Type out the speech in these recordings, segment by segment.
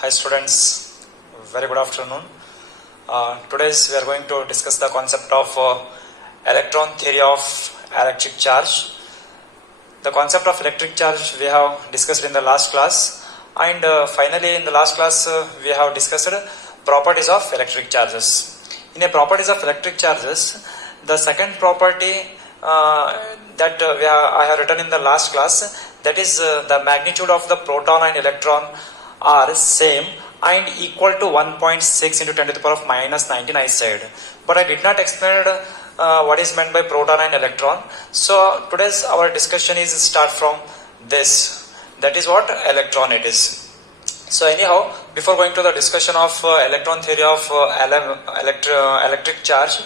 Hi students, very good afternoon. Today we are going to discuss the concept of electron theory of electric charge. The concept of electric charge we have discussed in the last class, and finally in the last class we have discussed properties of electric charges. In a properties of electric charges, the second property that I have written in the last class, that is the magnitude of the proton and electron are same and equal to 1.6 into 10 to the power of minus 19 I said, but I did not explain what is meant by proton and electron. So today's our discussion is start from this, that is what electron it is. So anyhow, before going to the discussion of electron theory of electric charge,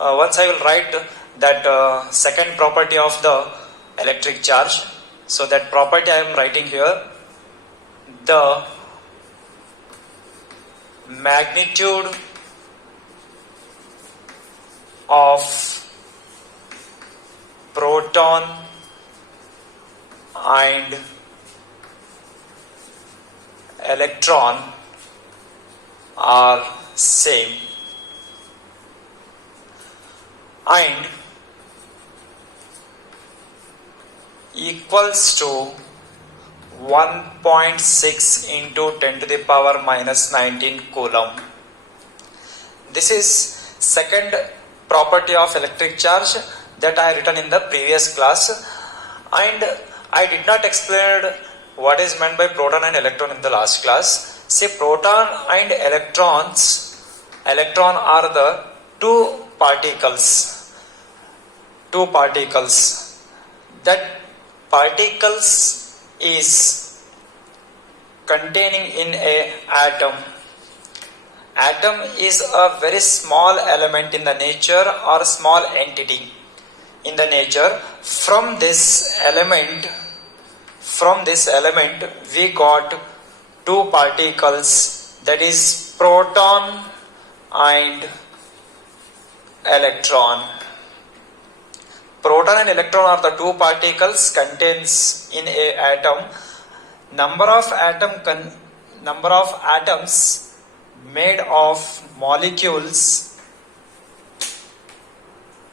once I will write that second property of the electric charge. So that property I am writing here, the magnitude of proton and electron are same, and equals to 1.6 into 10 to the power minus 19 coulomb. This is second property of electric charge that I written in the previous class, and I did not explain what is meant by proton and electron in the last class. See, proton and electron are the two particles. That particles is containing in a atom. Atom is a very small element in the nature or small entity in the nature. From this element we got two particles, that is proton and electron. Proton and electron are the two particles contains in a atom. Number of atoms made of molecules.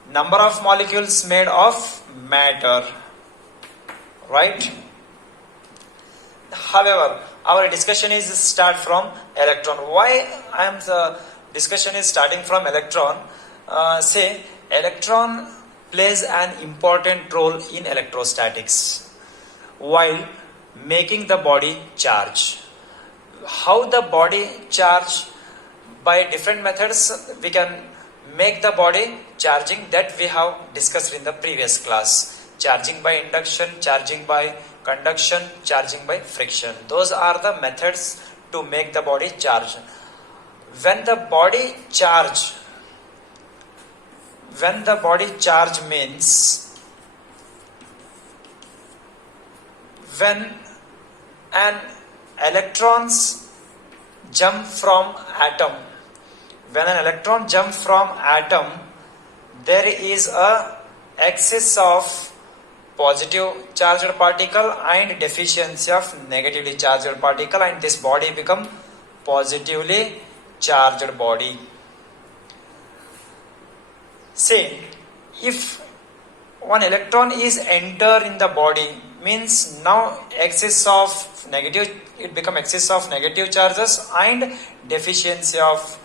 Number of molecules made of matter. Right? However, our discussion is start from electron. Why the discussion is starting from electron? Say electron plays an important role in electrostatics while making the body charge. How the body charge? By different methods we can make the body charging, that we have discussed in the previous class. Charging by induction, charging by conduction, charging by friction. Those are the methods to make the body charge. When the body charge means when an electrons jump from atom. When an electron jumps from atom, there is a excess of positive charged particle and deficiency of negatively charged particle, and this body become positively charged body. Say, if one electron is enter in the body, means now excess of negative, it become excess of negative charges and deficiency of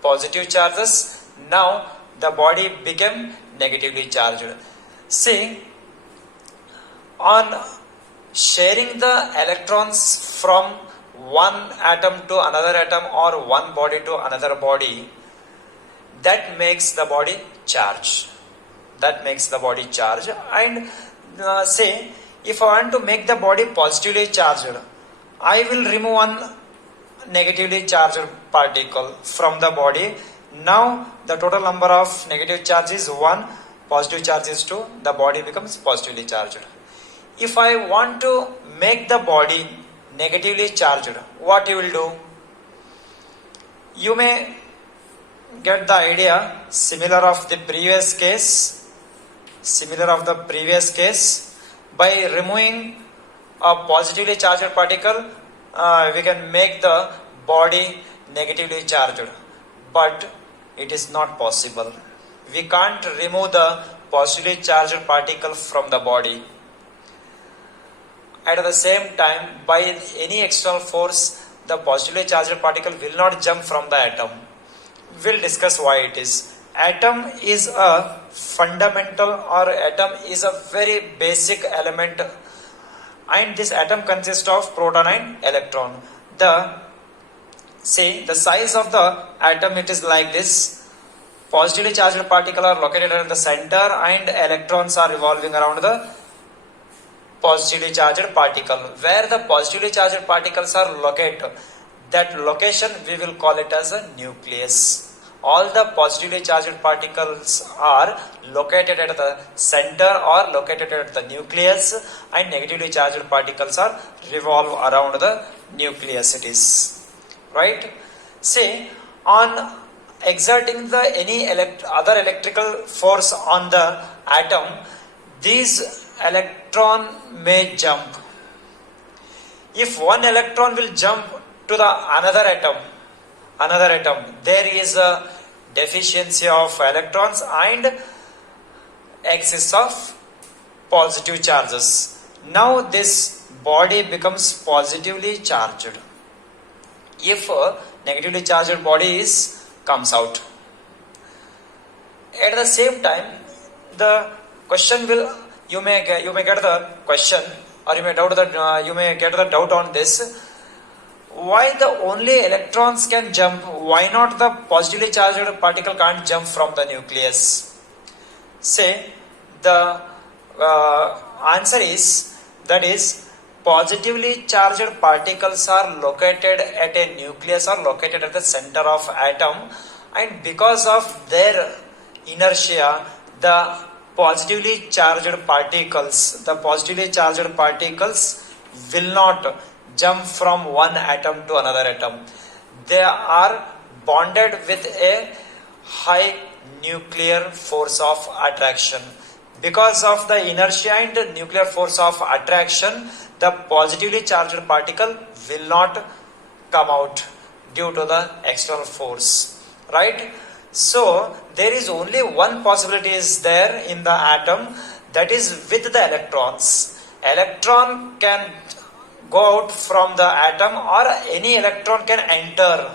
positive charges. Now the body became negatively charged. See, on sharing the electrons from one atom to another atom or one body to another body, that makes the body charge. And say, if I want to make the body positively charged, I will remove one negatively charged particle from the body. Now the total number of negative charge is 1, positive charge is 2, the body becomes positively charged. If I want to make the body negatively charged, what you will do? You may get the idea similar of the previous case by removing a positively charged particle we can make the body negatively charged, but it is not possible. We can't remove the positively charged particle from the body. At the same time, by any external force, the positively charged particle will not jump from the atom. We'll discuss why it is. Atom is a fundamental, or atom is a very basic element, and this atom consists of proton and electron. The size of the atom, it is like this. Positively charged particles are located at the center and electrons are revolving around the positively charged particle. Where the positively charged particles are located, that location we will call it as a nucleus. All the positively charged particles are located at the center or located at the nucleus, and negatively charged particles are revolve around the nucleus. It is right. Say, on exerting the any other electrical force on the atom, these electron may jump. If one electron will jump to the another atom, there is a deficiency of electrons and excess of positive charges. Now this body becomes positively charged. If a negatively charged body comes out, at the same time, the question will, you may get the question, or you may get the doubt on this. Why the only electrons can jump? Why not the positively charged particle can't jump from the nucleus? Say, the answer is, that is, positively charged particles are located at a nucleus or located at the center of atom, and because of their inertia, the positively charged particles will not jump from one atom to another atom. They are bonded with a high nuclear force of attraction. Because of the inertia and nuclear force of attraction, the positively charged particle will not come out due to the external force. Right? So, there is only one possibility is there in the atom, that is with the electrons. Electron can go out from the atom, or any electron can enter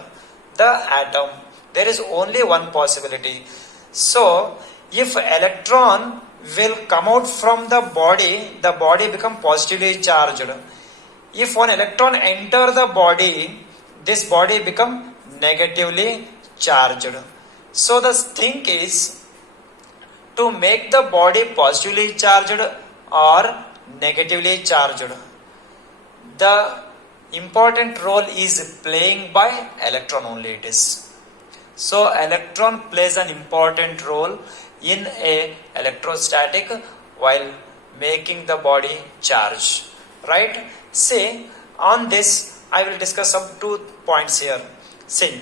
the atom. There is only one possibility. So, if electron will come out from the body become positively charged. If one electron enter the body, this body become negatively charged. So the thing is, to make the body positively charged or negatively charged, the important role is playing by electron only it is. So electron plays an important role in a electrostatic while making the body charge. Right? Say, on this I will discuss some 2 points here. See,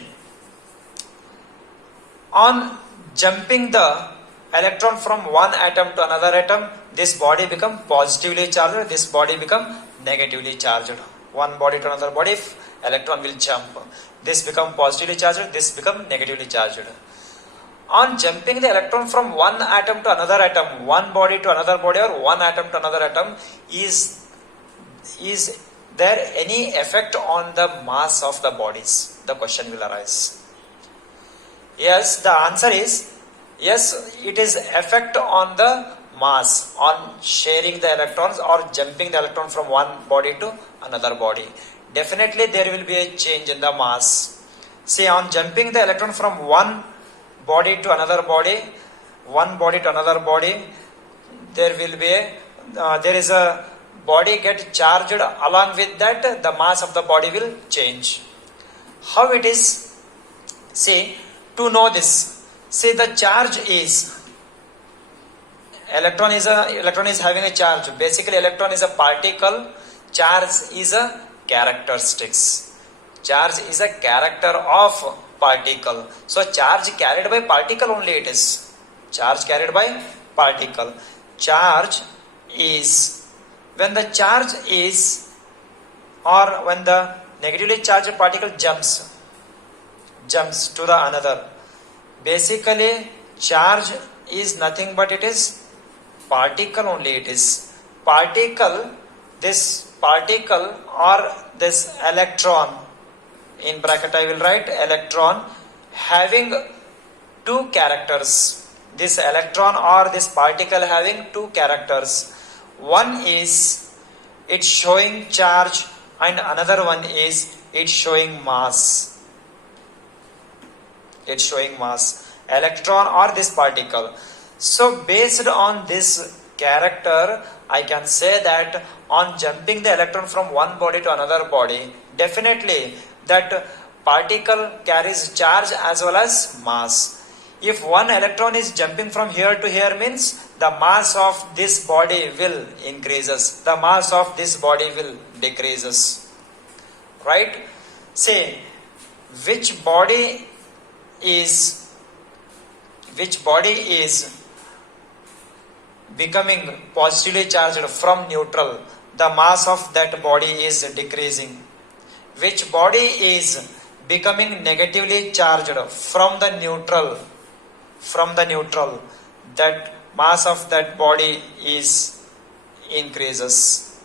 on jumping the electron from one atom to another atom, this body become positively charged, this body become negatively charged. One body to another body, if electron will jump, this become positively charged, this become negatively charged. On jumping the electron from one atom to another atom, one body to another body, or one atom to another atom, is there any effect on the mass of the bodies? The question will arise. Yes, the answer is yes, it is effect on the mass, on sharing the electrons or jumping the electron from one body to another body. Definitely there will be a change in the mass. See, on jumping the electron from one body to another body, there will be there is a body get charged, along with that the mass of the body will change. How it is? See, to know this, see, the charge is, electron is having a charge. Basically electron is a particle, charge is a characteristics. Charge is a character of particle. So charge carried by particle only it is. Charge carried by particle. Charge is, when the charge is, or when the negatively charged particle jumps to the another. Basically, charge is nothing but it is particle only. It is particle. This particle or this electron, in bracket I will write electron, having two characters. This electron or this particle having two characters. One is it showing charge and another one is it showing mass. It's showing mass. Electron or this particle. So based on this character, I can say that on jumping the electron from one body to another body, definitely that particle carries charge as well as mass. If one electron is jumping from here to here, means the mass of this body will increases. The mass of this body will decreases. Right? Say, which body is becoming positively charged from neutral, the mass of that body is decreasing. Which body is becoming negatively charged from the neutral, that mass of that body is increases.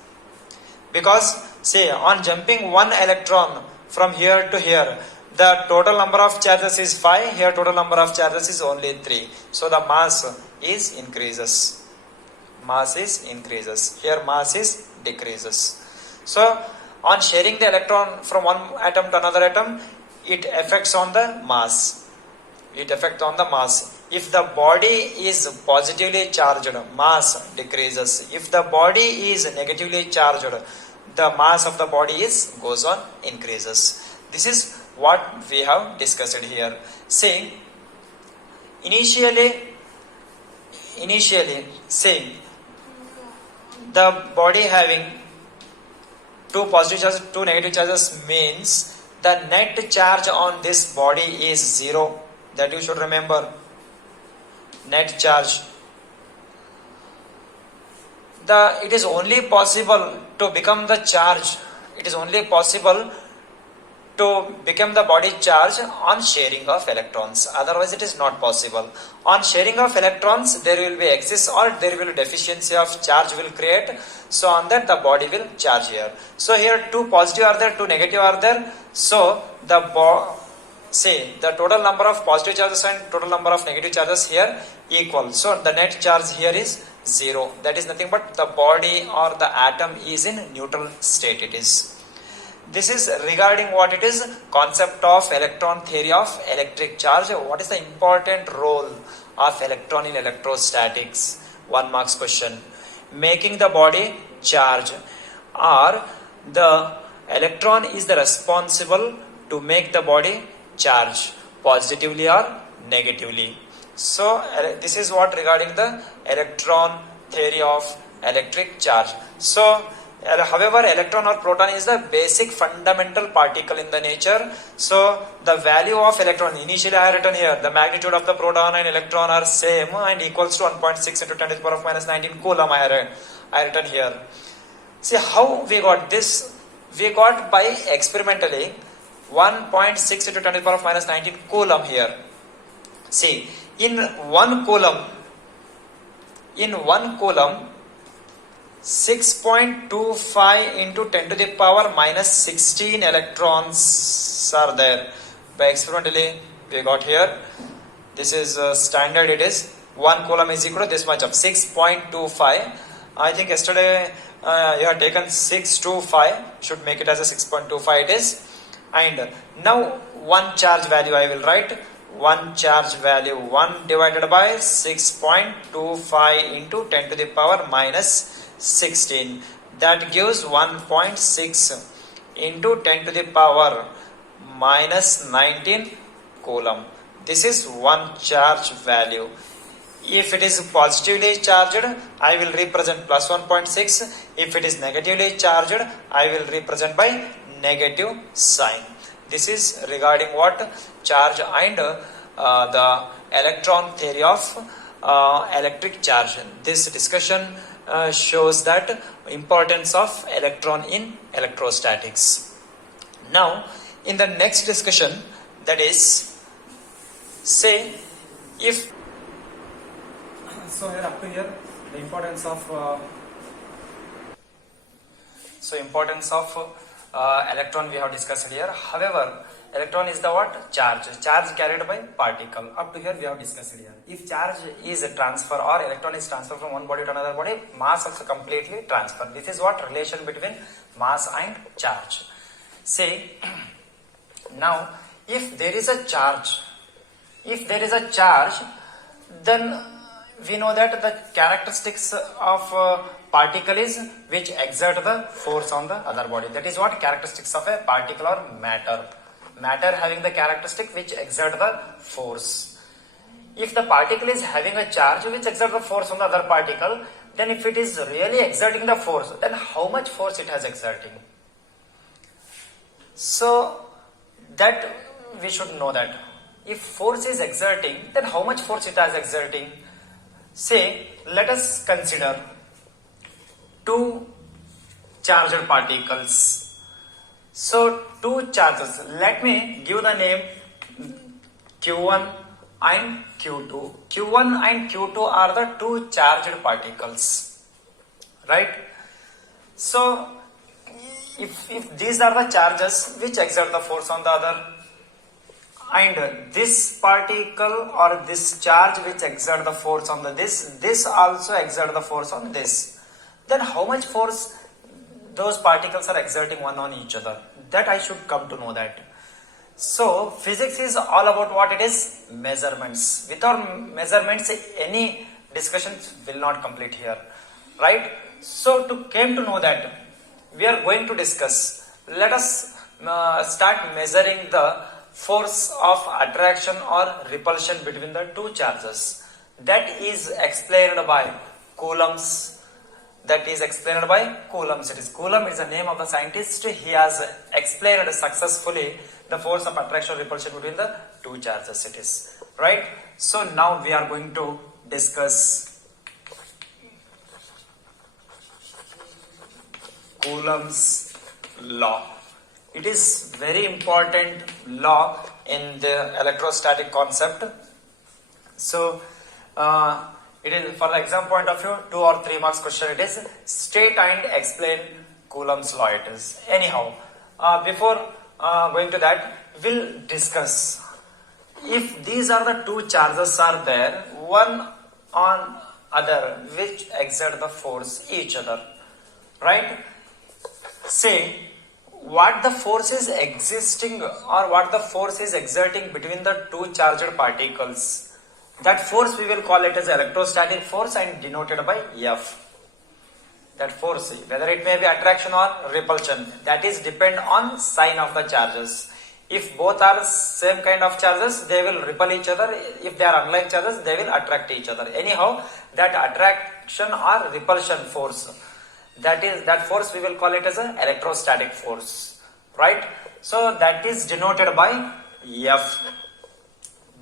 Because say on jumping one electron from here to here, the total number of charges is 5, here total number of charges is only 3. So the mass is increases. Here mass is decreases. So on sharing the electron from one atom to another atom, it affects on the mass. If the body is positively charged, mass decreases. If the body is negatively charged, the mass of the body goes on increases. This is what we have discussed here. Saying initially saying the body having two positive charges, two negative charges means the net charge on this body is 0. That you should remember. Net charge. It is only possible to become the charge. It is only possible to become the body charge on sharing of electrons. Otherwise, it is not possible. On sharing of electrons, there will be excess or there will be deficiency of charge will create. So on that, the body will charge here. So here, two positive are there, two negative are there. So the total number of positive charges and total number of negative charges here equal. So the net charge here is 0. That is nothing but the body or the atom is in neutral state. It is. This is regarding what it is, concept of electron theory of electric charge. What is the important role of electron in electrostatics? 1 marks question. Making the body charge, or the electron is the responsible to make the body charge positively or negatively. So this is what regarding the electron theory of electric charge. So however, electron or proton is the basic fundamental particle in the nature. So the value of electron, initially I have written here, the magnitude of the proton and electron are same and equals to 1.6 into 10 to the power of minus 19 coulomb I have written here. See how we got this? We got by experimentally 1.6 into 10 to the power of minus 19 coulomb here. See, in 1 coulomb, 6.25 into 10 to the power minus 16 electrons are there. By experimentally we got here. This is standard. It is 1 coulomb is equal to this much of 6.25. I think yesterday you have taken 625. Should make it as a 6.25 it is. And now one charge value I will write. One charge value 1 divided by 6.25 into 10 to the power minus 16. That gives 1.6 into 10 to the power minus 19 coulomb. This is one charge value. If it is positively charged, I will represent plus 1.6. If it is negatively charged, I will represent by negative sign. This is regarding what? Charge and the electron theory of electric charge. This discussion shows that importance of electron in electrostatics. Now, in the next discussion, that is, say if so here up to here the importance of electron we have discussed here. However, electron is the what? Charge carried by particle. Up to here we have discussed here. If charge is a transfer or electron is transferred from one body to another body, mass also completely transfer. This is what relation between mass and charge. Say now if there is a charge, then we know that the characteristics of particle is which exert the force on the other body. That is what characteristics of a particle or matter. Matter having the characteristic which exert the force. If the particle is having a charge which exerts the force on the other particle, then if it is really exerting the force, then how much force it has exerting? So that we should know that. If force is exerting, then how much force it has exerting? Say, let us consider two charged particles. So, two charges. Let me give the name Q1 and Q2. Q1 and Q2 are the two charged particles. Right? So, if these are the charges which exert the force on the other, and this particle or this charge which exert the force on this also exert the force on this, then how much force those particles are exerting one on each other? That I should come to know that. So physics is all about what it is? Measurements. Without measurements, any discussions will not complete here. Right? So to came to know that, we are going to discuss. Let us start measuring the force of attraction or repulsion between the two charges. That is explained by Coulomb's. It is Coulomb is the name of the scientist. He has explained successfully the force of attraction or repulsion between the two charges. It is right. So now we are going to discuss Coulomb's law. It is very important law in the electrostatic concept. So it is, for the exam point of view, 2 or 3 marks question. It is state and explain Coulomb's law. It is anyhow. Before going to that, we'll discuss if these are the two charges are there, one on other, which exert the force each other. Right? Say what the force is existing or what the force is exerting between the two charged particles. That force we will call it as electrostatic force and denoted by F. That force, whether it may be attraction or repulsion, that is depend on sign of the charges. If both are same kind of charges, they will repel each other. If they are unlike charges, they will attract each other. Anyhow, that attraction or repulsion force, that force we will call it as an electrostatic force. Right? So that is denoted by F.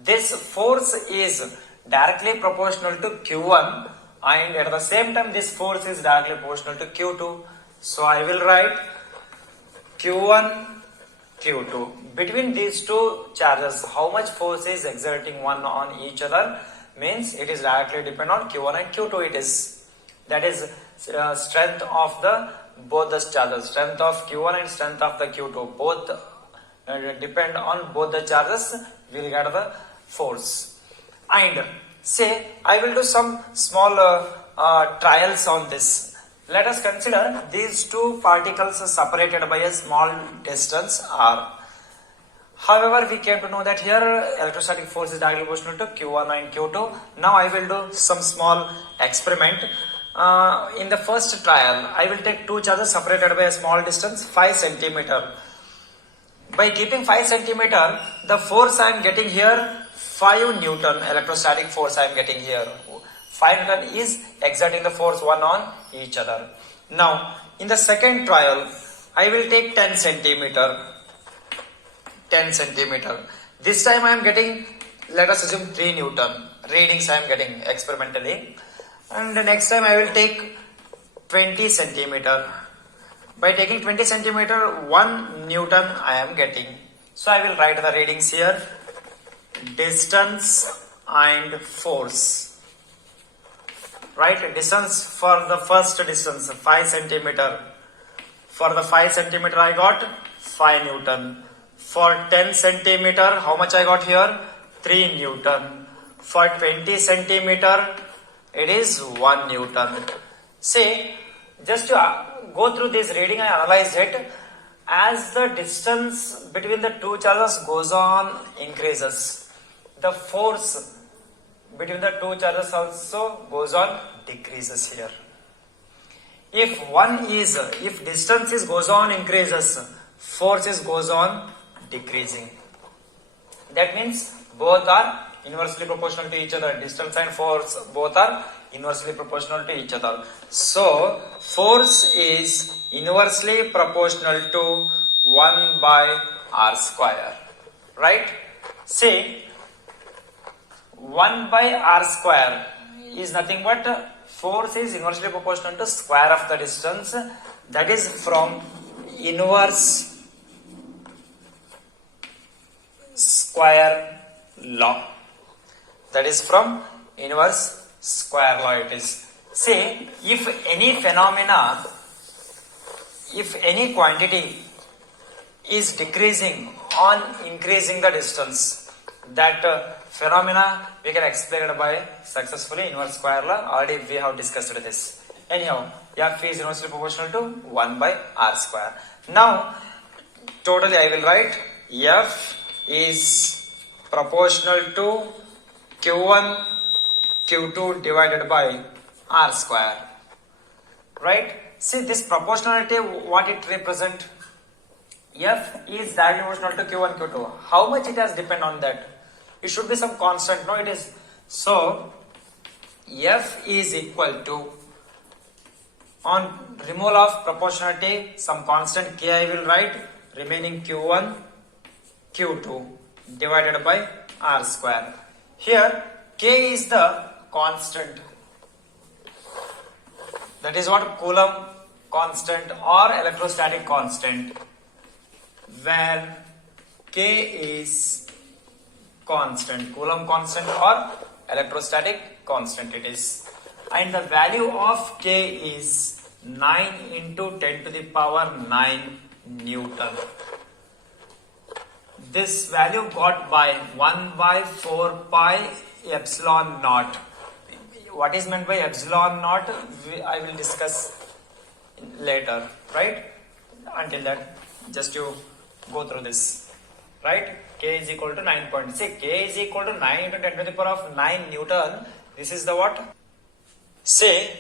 This force is directly proportional to Q1 and at the same time this force is directly proportional to Q2. So I will write Q1, Q2. Between these two charges, how much force is exerting one on each other means it is directly depend on Q1 and Q2 it is. That is strength of the both the charges. Strength of Q1 and strength of the Q2. Both depend on both the charges will get the force. And say I will do some small trials on this. Let us consider these two particles separated by a small distance r. However, we came to know that here electrostatic force is directly proportional to Q1 and Q2. Now I will do some small experiment. In the first trial, I will take two charges separated by a small distance 5 centimeter. By keeping 5 centimeter, the force I am getting here 5 Newton electrostatic force I am getting here. 5 Newton is exerting the force one on each other. Now, in the second trial, I will take 10 centimeter. 10 centimeter. This time I am getting, let us assume 3 Newton readings I am getting experimentally. And the next time I will take 20 centimeter. By taking 20 centimeter, 1 Newton I am getting. So I will write the readings here. Distance and force. Right? Distance for the first distance, 5 centimeter. For the 5 centimeter I got 5 Newton. For 10 centimeter, how much I got here? 3 Newton. For 20 centimeter, it is 1 Newton. See, just to go through this reading, I analyzed it. As the distance between the two charges goes on, increases, the force between the two charges also goes on, decreases here. If distance is goes on, increases, force is goes on, decreasing. That means both are inversely proportional to each other. Distance and force both are inversely proportional to each other. So force is inversely proportional to 1 by r square. Right? See, 1 by r square is nothing but force is inversely proportional to square of the distance. That is from inverse square law. That is from inverse square law it is. Say, if any phenomena, if any quantity is decreasing on increasing the distance, that phenomena we can explain it by successfully inverse square law. Already we have discussed this. Anyhow, F is inversely proportional to 1 by r square. Now, totally I will write F is proportional to Q1, Q2 divided by r square. Right? See this proportionality, what it represent? F is directly proportional to Q1, Q2. How much it has depend on that? It should be some constant. No, it is. So, F is equal to, on removal of proportionality, some constant K I will write, remaining Q1, Q2 divided by r square. Here, K is the constant. That is what Coulomb constant or electrostatic constant, where K is constant, Coulomb constant or electrostatic constant it is. And the value of K is 9 into 10 to the power 9 Newton. This value got by 1 by 4 pi epsilon naught. What is meant by epsilon naught? I will discuss later, right? Until that, just you go through this, right? K is equal to 9.6. K is equal to 9 into 10 to the power of 9 Newton. This is the what? Say,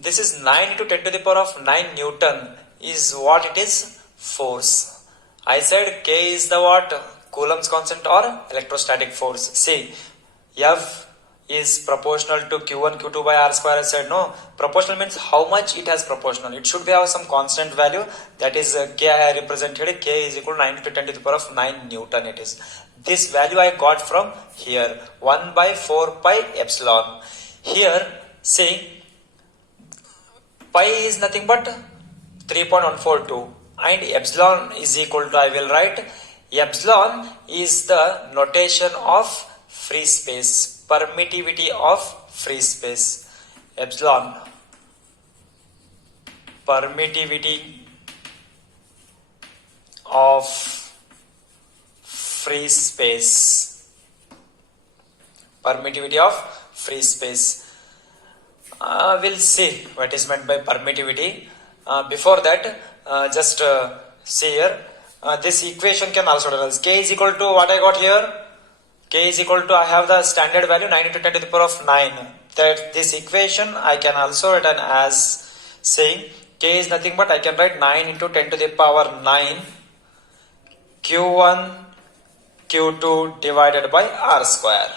this is 9 into 10 to the power of 9 Newton is what it is? Force. I said K is the what? Coulomb's constant or electrostatic force. See, F is proportional to Q1, Q2 by r square. I said no. Proportional means how much it has proportional. It should be have some constant value. That is K I represented. K is equal to 9 into 10 to the power of 9 Newton it is. This value I got from here. 1 by 4 pi epsilon. Here, see, pi is nothing but 3.142. And epsilon is equal to, I will write, epsilon is the notation of free space, permittivity of free space. Epsilon, permittivity of free space. Permittivity of free space. We'll see what is meant by permittivity. Before that, just see here, this equation can also tell us K is equal to what I got here. K is equal to, I have the standard value 9 into 10 to the power of 9. That this equation I can also write as saying K is nothing but I can write 9 into 10 to the power 9 Q1 Q2 divided by r square.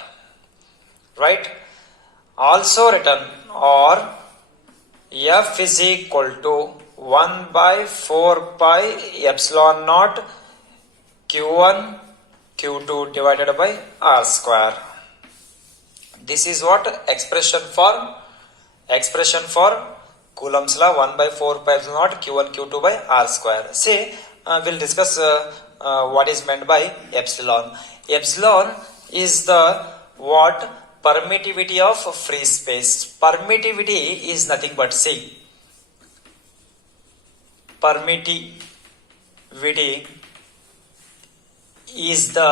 Right? Also written, or F is equal to 1 by 4 pi epsilon naught Q1 Q2 divided by r square. This is what expression for Coulomb's law 1 by 4 pi epsilon naught q1 q2 by r square. Say we'll discuss what is meant by epsilon. Epsilon is the what permittivity of free space. Permittivity is nothing but see permittivity is the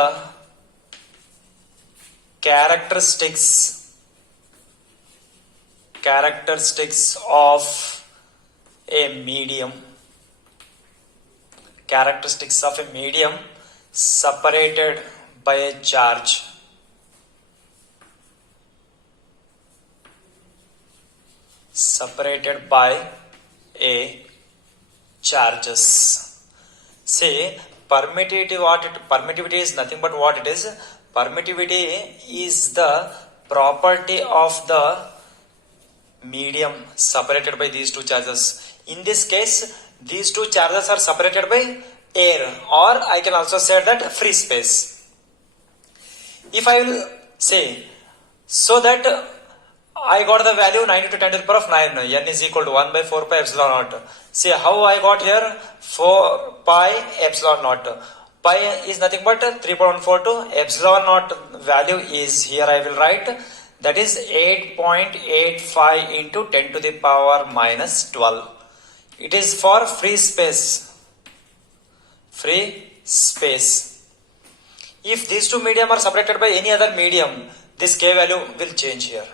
characteristics of a medium, characteristics of a medium separated by a charge. Separated by a charges. Say permittivity is nothing but what it is. Permittivity is the property of the medium separated by these two charges. In this case, these two charges are separated by air, or I can also say that free space. If I will say, so that I got the value 9 to 10 to the power of 9, n is equal to 1 by 4 pi epsilon naught. See how I got here 4 pi epsilon naught. Pi is nothing but 3.142. Epsilon naught value is here I will write, that is 8.85 into 10 to the power minus 12. It is for free space. Free space. If these two medium are separated by any other medium, this k value will change here.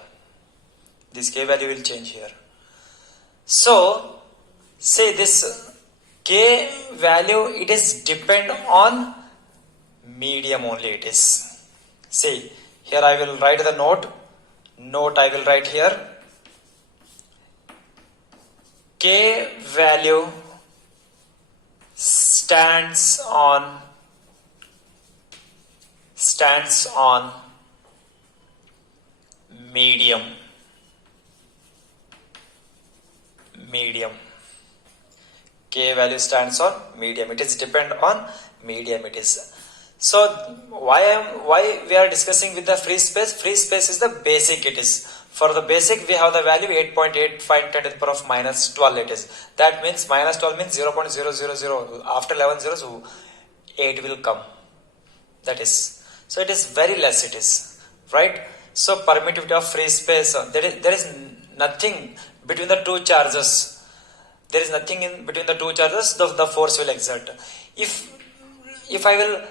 This k value will change here. So, say this k value, it is depend on medium only it is. See, here I will write the note I will write here. K value stands on medium. K value stands on medium. It is depend on medium it is. So why we are discussing with the free space? Free space is the basic it is. For the basic we have the value 8.85 10 to the power of minus 12 it is. That means minus 12 means 0.000. After 11 zeros 8 will come. That is. So it is very less it is. Right? So permittivity of free space. There is nothing between the two charges. There is nothing in between the two charges. The force will exert. If I will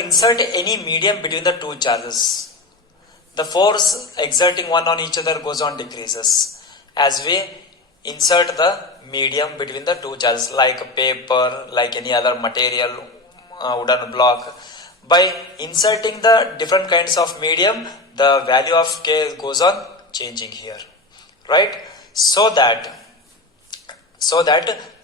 insert any medium between the two charges, the force exerting one on each other goes on decreases as we insert the medium between the two charges, like paper, like any other material, wooden block. By inserting the different kinds of medium, the value of k goes on changing here, right? So that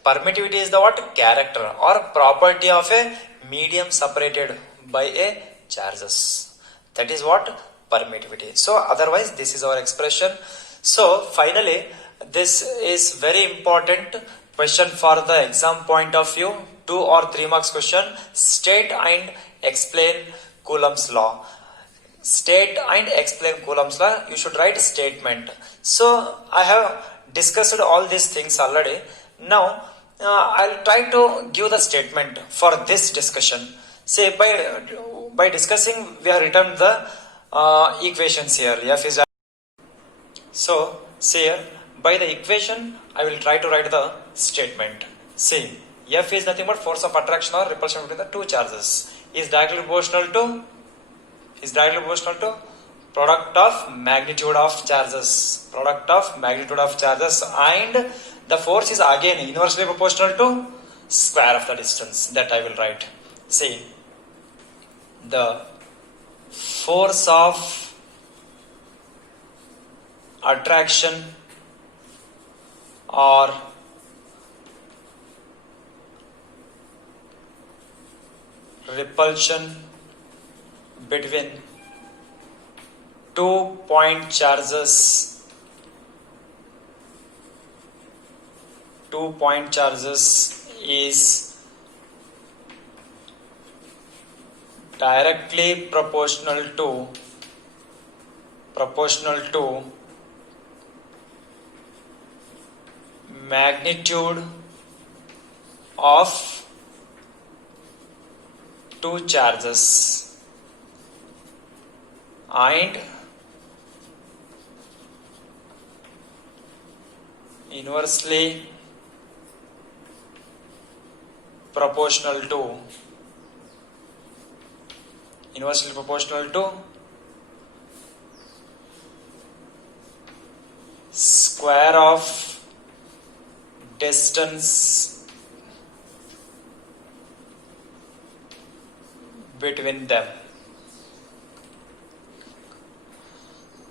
permittivity is the what? Character or property of a medium separated by a charges. That is what? Permittivity. So otherwise this is our expression. So finally this is very important question for the exam point of view. 2 or 3 marks question. State and explain Coulomb's law. State and explain Coulomb's law. You should write statement. So I have discussed all these things already. Now I'll try to give the statement for this discussion. Say by discussing we have written the equations here. F is so say here by the equation I will try to write the statement. See, F is nothing but force of attraction or repulsion between the two charges. Is directly proportional to product of magnitude of charges. And the force is again inversely proportional to square of the distance. That I will write. See, the force of attraction or repulsion between 2 point charges is directly proportional to magnitude of two charges and inversely proportional to square of distance between them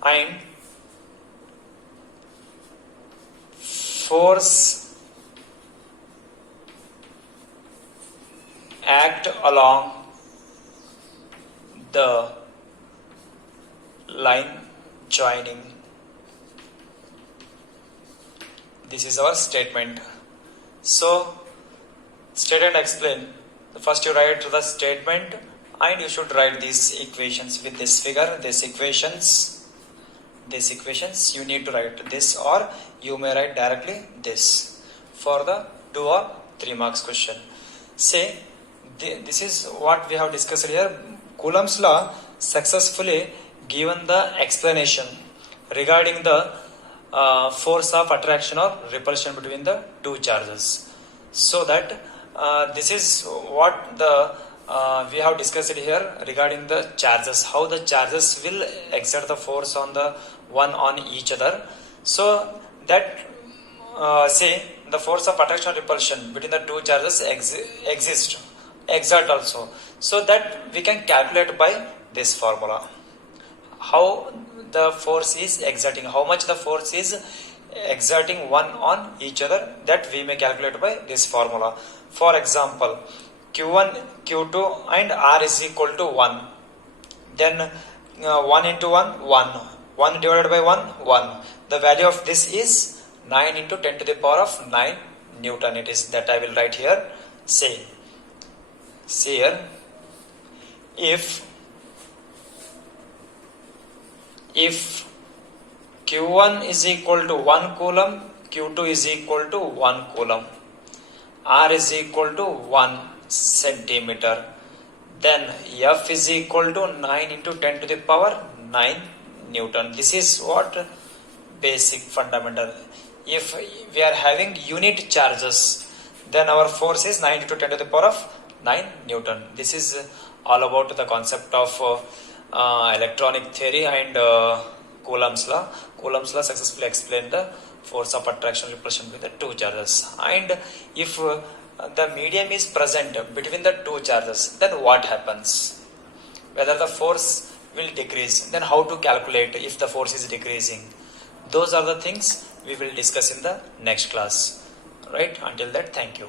and force act along the line joining. This is our statement. So, state and explain. First you write the statement and you should write these equations with this figure, these equations you need to write this, or you may write directly this for the 2 or 3 marks question. Say, this is what we have discussed here. Coulomb's law successfully given the explanation regarding the force of attraction or repulsion between the two charges. So that this is what the we have discussed here regarding the charges, how the charges will exert the force on the one on each other. So that say the force of attraction or repulsion between the two charges exert also. So that we can calculate by this formula. How the force is exerting, how much the force is exerting one on each other, that we may calculate by this formula. For example, Q1, Q2 and R is equal to 1. Then 1 into 1, 1. 1 divided by 1, 1. The value of this is 9 into 10 to the power of 9 Newton. It is that I will write here. Say here, if Q1 is equal to 1 coulomb, Q2 is equal to 1 coulomb, R is equal to 1 centimeter, then F is equal to 9 into 10 to the power 9 Newton. This is what basic fundamental. If we are having unit charges, then our force is 9 into 10 to the power of 9 Newton. This is all about the concept of electronic theory and Coulomb's law. Coulomb's law successfully explained the force of attraction and repulsion with the two charges. And if the medium is present between the two charges, then what happens? Whether the force will decrease, then how to calculate if the force is decreasing? Those are the things we will discuss in the next class. Right? Until that, thank you.